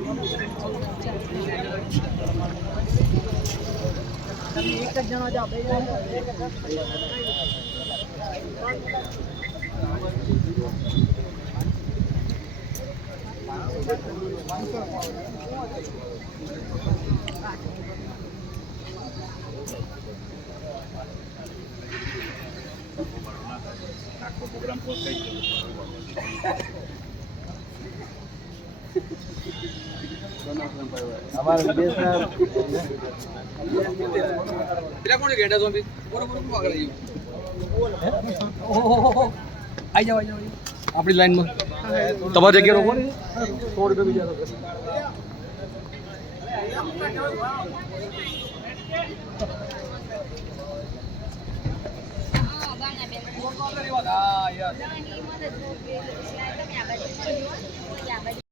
એક જ જણો જાઓ પ્રોગ્રામ પોસ્ટ થઈ ગયો અમારા વિદેશના પેલા કોણ ગેડા ઝોમ્બી બરોબર કોણ આગળ આવી જાવ આપણી લાઈનમાં તમારી જગ્યા રોકો ને 100 રૂપિયા બીજા હા યાર